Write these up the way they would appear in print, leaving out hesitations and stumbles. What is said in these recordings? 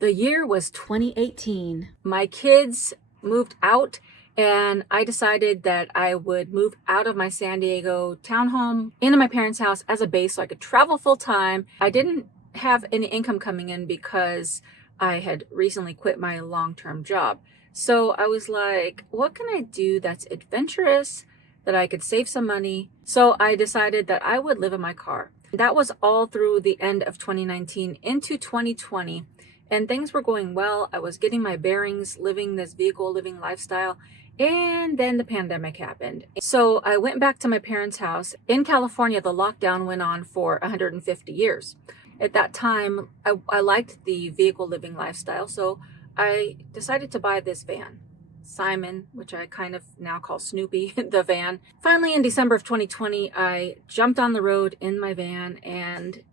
The year was 2018. My kids moved out and I decided that I would move out of my San Diego townhome into my parents' house as a base so I could travel full time. I didn't have any income coming in because I had recently quit my long-term job. So I was like, what can I do that's adventurous, that I could save some money? So I decided that I would live in my car. That was all through the end of 2019 into 2020. And things were going well. I was getting my bearings, living this vehicle living lifestyle. And then the pandemic happened. So I went back to my parents' house. In California, the lockdown went on for 150 years. At that time, I liked the vehicle living lifestyle. So I decided to buy this van, Simon, which I kind of now call Snoopy, the van. Finally, in December of 2020, I jumped on the road in my van and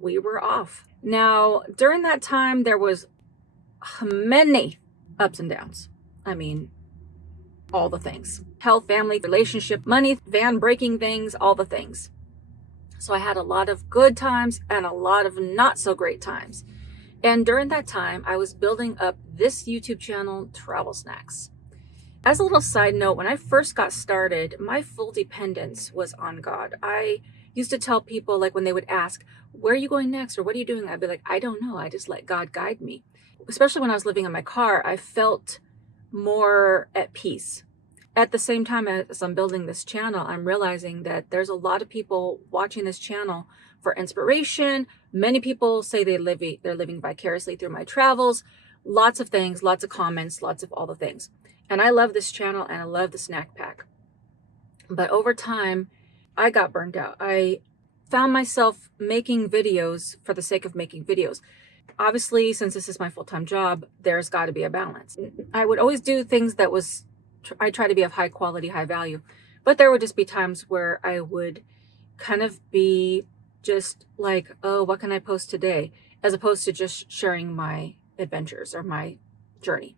we were off. Now, during that time, there was many ups and downs. I mean, all the things. Health, family, relationship, money, van breaking things, all the things. So I had a lot of good times and a lot of not so great times. And during that time, I was building up this YouTube channel, Travel Snacks. As a little side note, when I first got started, my full dependence was on God. I used to tell people, like when they would ask, where are you going next? Or what are you doing? I'd be like, I don't know. I just let God guide me. Especially when I was living in my car, I felt more at peace. At the same time as I'm building this channel, I'm realizing that there's a lot of people watching this channel for inspiration. Many people say they're living vicariously through my travels. Lots of things, lots of comments, lots of all the things. And I love this channel and I love the snack pack. But over time, I got burned out. I found myself making videos for the sake of making videos. Obviously, since this is my full-time job, there's got to be a balance. I would always do things that I try to be of high quality, high value. But there would just be times where I would kind of be just like, oh, what can I post today? As opposed to just sharing my adventures or my journey.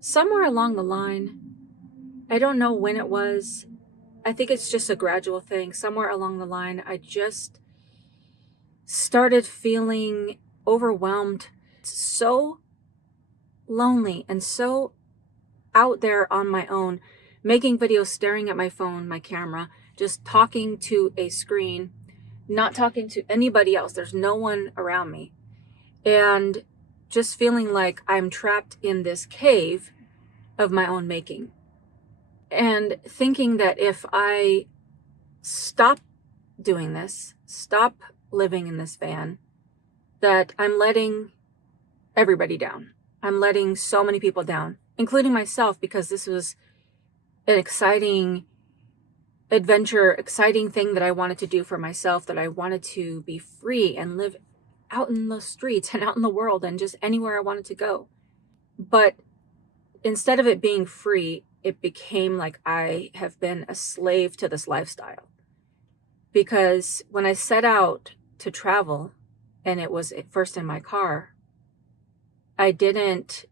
Somewhere along the line, I don't know when it was, I think it's just a gradual thing. Somewhere along the line, I just started feeling overwhelmed, so lonely and so out there on my own, making videos, staring at my phone, my camera, just talking to a screen, not talking to anybody else. There's no one around me. And just feeling like I'm trapped in this cave of my own making. And thinking that if I stop doing this, stop living in this van, that I'm letting everybody down. I'm letting so many people down, including myself, because this was an exciting adventure, exciting thing that I wanted to do for myself, that I wanted to be free and live out in the streets and out in the world and just anywhere I wanted to go. But instead of it being free, it became like I have been a slave to this lifestyle. Because when I set out to travel, and it was at first in my car, I didn't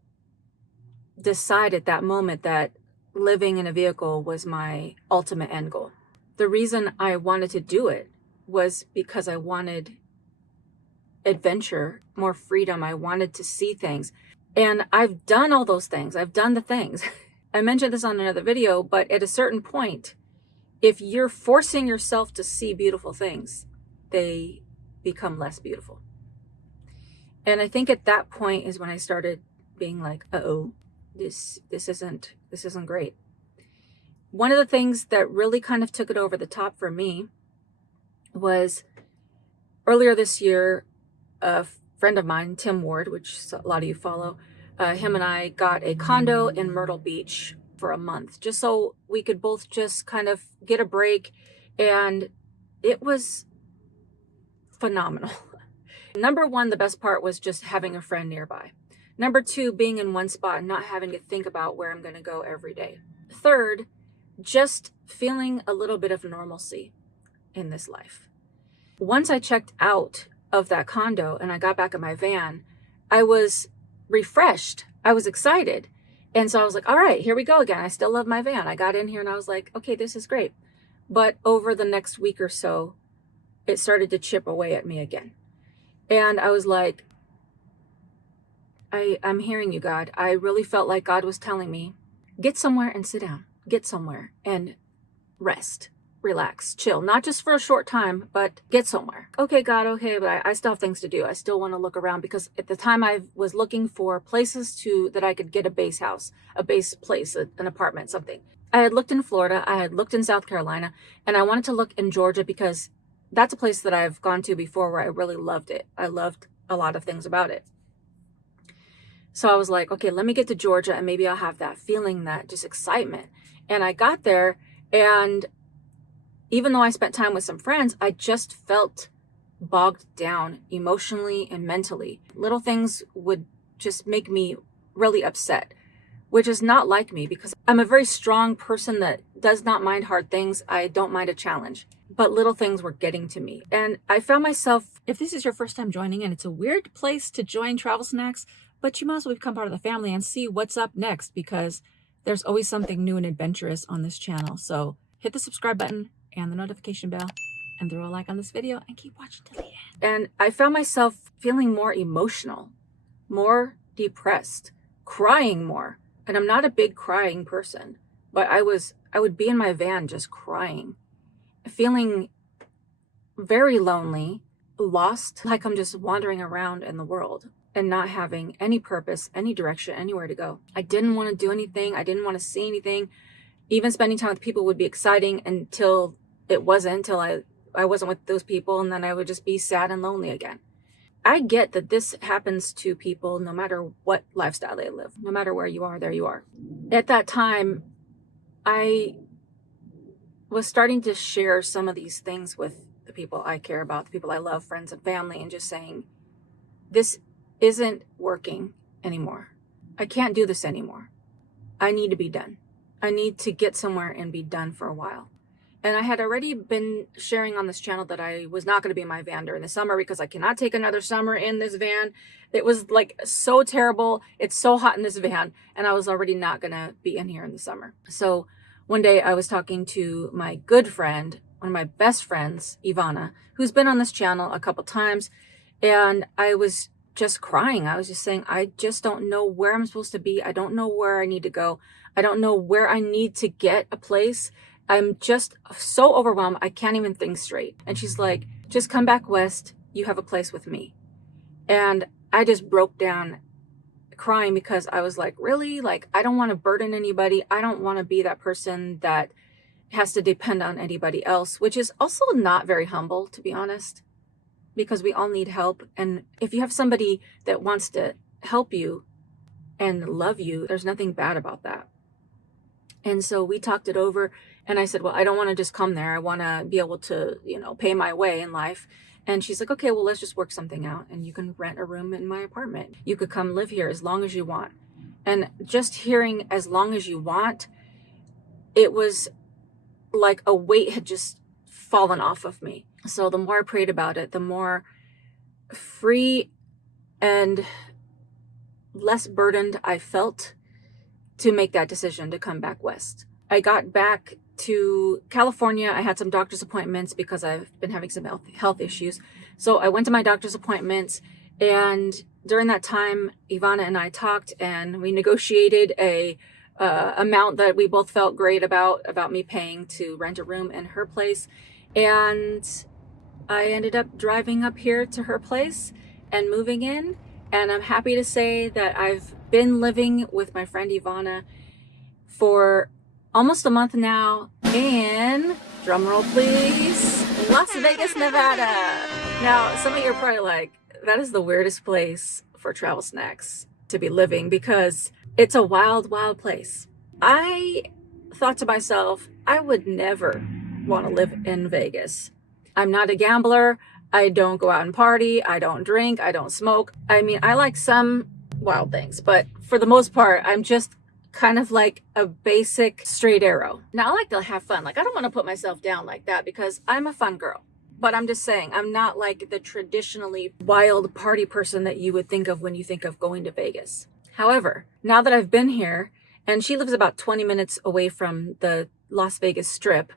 decide at that moment that living in a vehicle was my ultimate end goal. The reason I wanted to do it was because I wanted adventure, more freedom. I wanted to see things. And I've done all those things. I've done the things. I mentioned this on another video, but at a certain point, if you're forcing yourself to see beautiful things, they become less beautiful. And I think at that point is when I started being like, uh-oh, this isn't great. One of the things that really kind of took it over the top for me was earlier this year, a friend of mine, Tim Ward, which a lot of you follow, him and I got a condo in Myrtle Beach for a month, just so we could both just kind of get a break. And it was phenomenal. Number one, the best part was just having a friend nearby. Number two, being in one spot and not having to think about where I'm going to go every day. Third, just feeling a little bit of normalcy in this life. Once I checked out of that condo and I got back in my van, I was refreshed. I was excited. And so I was like, all right, here we go again. I still love my van. I got in here and I was like, okay, this is great. But over the next week or so, it started to chip away at me again. And I was like, I'm hearing you, God. I really felt like God was telling me, get somewhere and sit down. Get somewhere and rest, relax, chill. Not just for a short time, but get somewhere. Okay, God, okay, but I still have things to do. I still want to look around because at the time I was looking for places that I could get a base house, a base place, an apartment, something. I had looked in Florida, I had looked in South Carolina, and I wanted to look in Georgia because that's a place that I've gone to before where I really loved it. I loved a lot of things about it. So I was like, okay, let me get to Georgia and maybe I'll have that feeling, that just excitement. And I got there, and even though I spent time with some friends, I just felt bogged down emotionally and mentally. Little things would just make me really upset, which is not like me because I'm a very strong person that does not mind hard things. I don't mind a challenge, but little things were getting to me. And I found myself, if this is your first time joining, and it's a weird place to join Travel Snacks, but you might as well become part of the family and see what's up next because there's always something new and adventurous on this channel. So hit the subscribe button and the notification bell and throw a like on this video and keep watching till the end. And I found myself feeling more emotional, more depressed, crying more. And I'm not a big crying person, but I would be in my van just crying, feeling very lonely, lost, like I'm just wandering around in the world and not having any purpose, any direction, anywhere to go. I didn't want to do anything. I didn't want to see anything. Even spending time with people would be exciting until it wasn't, until I wasn't with those people, and then I would just be sad and lonely again. I get that this happens to people no matter what lifestyle they live. No matter where you are, there you are. At that time, I was starting to share some of these things with the people I care about, the people I love, friends and family, and just saying, this isn't working anymore. I can't do this anymore. I need to be done. I need to get somewhere and be done for a while. And I had already been sharing on this channel that I was not going to be in my van during the summer because I cannot take another summer in this van. It was like so terrible. It's so hot in this van. And I was already not going to be in here in the summer. So one day I was talking to my good friend, one of my best friends, Ivana, who's been on this channel a couple times. And I was just crying. I was just saying, I just don't know where I'm supposed to be. I don't know where I need to go. I don't know where I need to get a place. I'm just so overwhelmed. I can't even think straight. And she's like, just come back west. You have a place with me. And I just broke down crying because I was like, really? Like, I don't want to burden anybody. I don't want to be that person that has to depend on anybody else, which is also not very humble, to be honest, because we all need help. And if you have somebody that wants to help you and love you, there's nothing bad about that. And so we talked it over, and I said, well, I don't want to just come there. I want to be able to, pay my way in life. And she's like, okay, well, let's just work something out. And you can rent a room in my apartment. You could come live here as long as you want. And just hearing as long as you want, it was like a weight had just fallen off of me. So the more I prayed about it, the more free and less burdened I felt to make that decision to come back west. I got back to California. I had some doctor's appointments because I've been having some health issues. So I went to my doctor's appointments, and during that time, Ivana and I talked, and we negotiated a amount that we both felt great about me paying to rent a room in her place. And I ended up driving up here to her place and moving in. And I'm happy to say that I've been living with my friend Ivana for almost a month now in, drumroll please, Las Vegas, Nevada. Now, some of you are probably like, that is the weirdest place for Travel Snacks to be living because it's a wild, wild place. I thought to myself, I would never want to live in Vegas. I'm not a gambler. I don't go out and party. I don't drink. I don't smoke. I mean, I like some wild things, but for the most part, I'm just kind of like a basic straight arrow. Now, I like to have fun. Like, I don't want to put myself down like that because I'm a fun girl. But I'm just saying, I'm not like the traditionally wild party person that you would think of when you think of going to Vegas. However, now that I've been here, and she lives about 20 minutes away from the Las Vegas Strip,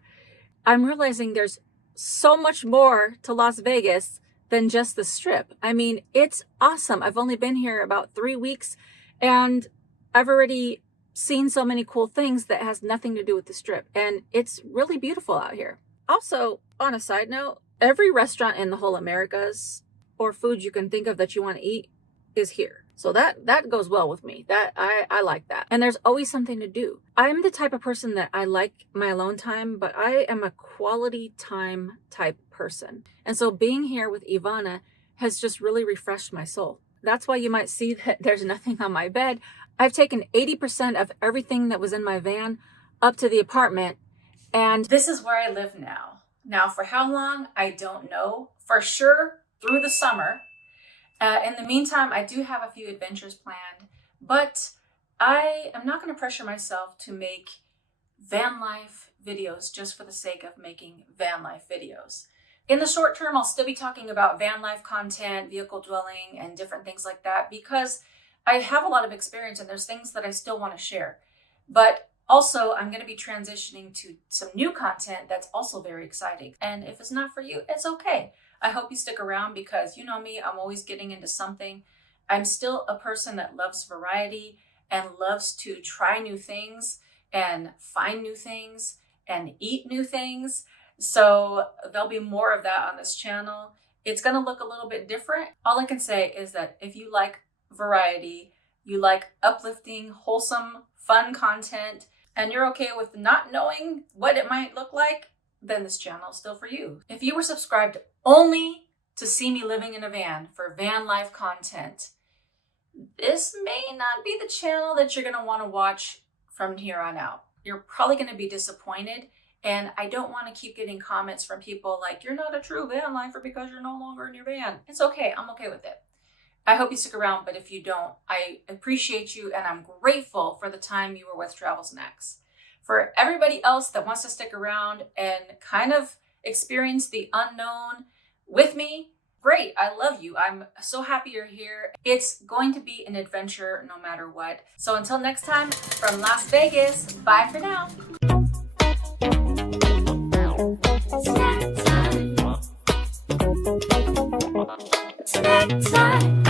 I'm realizing there's so much more to Las Vegas than just the Strip. I mean, it's awesome. I've only been here about 3 weeks and I've already seen so many cool things that has nothing to do with the Strip. And it's really beautiful out here. Also, on a side note, every restaurant in the whole Americas or food you can think of that you want to eat is here. So that goes well with me. That I like that. And there's always something to do. I'm the type of person that I like my alone time, but I am a quality time type person. And so being here with Ivana has just really refreshed my soul. That's why you might see that there's nothing on my bed. I've taken 80% of everything that was in my van up to the apartment, and this is where I live now. Now, for how long, I don't know. For sure, through the summer. In the meantime, I do have a few adventures planned, but I am not going to pressure myself to make van life videos just for the sake of making van life videos. In the short term, I'll still be talking about van life content, vehicle dwelling, and different things like that because I have a lot of experience and there's things that I still want to share. But also, I'm going to be transitioning to some new content that's also very exciting. And if it's not for you, it's okay. I hope you stick around because you know me, I'm always getting into something. I'm still a person that loves variety and loves to try new things and find new things and eat new things. So there'll be more of that on this channel. It's going to look a little bit different. All I can say is that if you like variety, you like uplifting, wholesome, fun content, and you're okay with not knowing what it might look like, then this channel is still for you. If you were subscribed only to see me living in a van for van life content, this may not be the channel that you're going to want to watch from here on out. You're probably going to be disappointed, and I don't want to keep getting comments from people like, you're not a true van lifer because you're no longer in your van. It's okay. I'm okay with it. I hope you stick around, but if you don't, I appreciate you and I'm grateful for the time you were with Travels Next. For everybody else that wants to stick around and kind of experience the unknown with me, great, I love you. I'm so happy you're here. It's going to be an adventure no matter what. So until next time, from Las Vegas, bye for now. Snack time. Snack time.